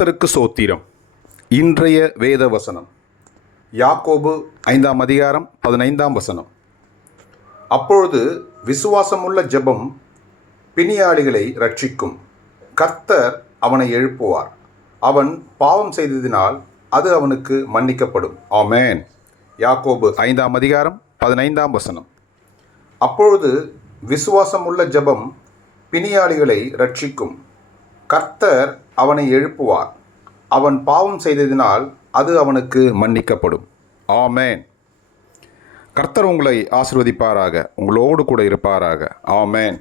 கர்த்தருக்கு சோத்திரம். இன்றைய வேத வசனம் யாக்கோபு 5ஆம் அதிகாரம் 15ஆம் வசனம். அப்பொழுது விசுவாசமுள்ள ஜெபம் பிணியாளிகளை ரட்சிக்கும். கர்த்தர் அவனை எழுப்புவார். அவன் பாவம் செய்ததினால் அது அவனுக்கு மன்னிக்கப்படும். ஆமென். யாக்கோபு 5ஆம் அதிகாரம் 15ஆம் வசனம். அப்பொழுது விசுவாசமுள்ள ஜெபம் பிணியாளிகளை ரட்சிக்கும். கர்த்தர் அவனை எழுப்புவார். அவன் பாவம் செய்ததினால் அது அவனுக்கு மன்னிக்கப்படும். ஆமென். கர்த்தர் உங்களை ஆசீர்வதிப்பாராக, உங்களோடு கூட இருப்பாராக. ஆமென்.